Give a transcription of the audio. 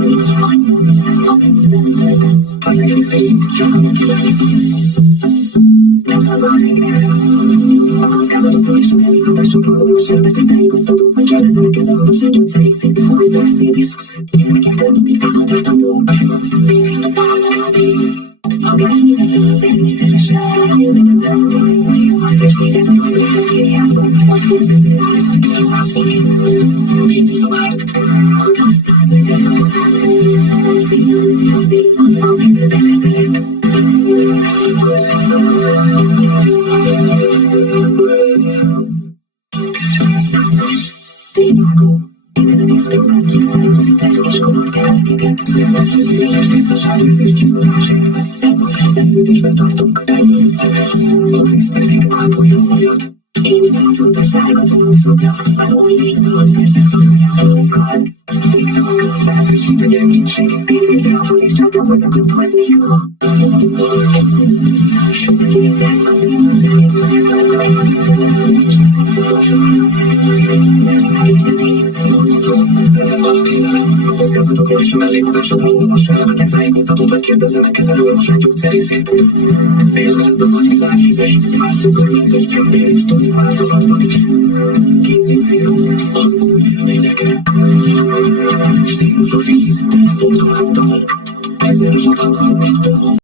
Nincs annyi világ, amennyiben töltesz. A legszép, csak a megfelelő. Nem az a legre. A kockázatokról és a mellékhatásokról valós elbeteg tájékoztatók, vagy kérdezenek ezen orvos egy gyógyszerészét, vagy Mercedes. Gyermekektől mindig távoltartandó. Aztán az élet. A gáz természetesen rájön az benzin. A festéket hozzá a kérjában, a tervező áll. 500 forint, mindig a várt. Akár 140 órát. Színen, az én, a megővele szeret. Számos témákó. Én nem értem bárki szájszritel és komor termékeket. Szélvetődőjeles tisztaságért és gyűlölésért. Ebből rendszerűtésben tartunk. Ennyit szeretsz, a rész pedig ápolja majat. Így behatott a sárga tónusokra, az új vízből perfekt olajánlókkal. TikTok, felfrissít a gyengétség, TCC-apot és csatlakozz a klubhoz még ma. Egyszerű milliós, az akinek van bűnöző, családban az egészítő, és nem ez az utolsó jelenteni, mert megérdemény. Mondja fel, veled van a védelem. A kockázatokról és a mellékhatásokról olvass el, beteg tájékoztatót vagy kérdezzenek ezen orvosát gyógyszerészét. Élvezd a nagy világ ízeit, már cukormentes gyömbér és tudik változatban is.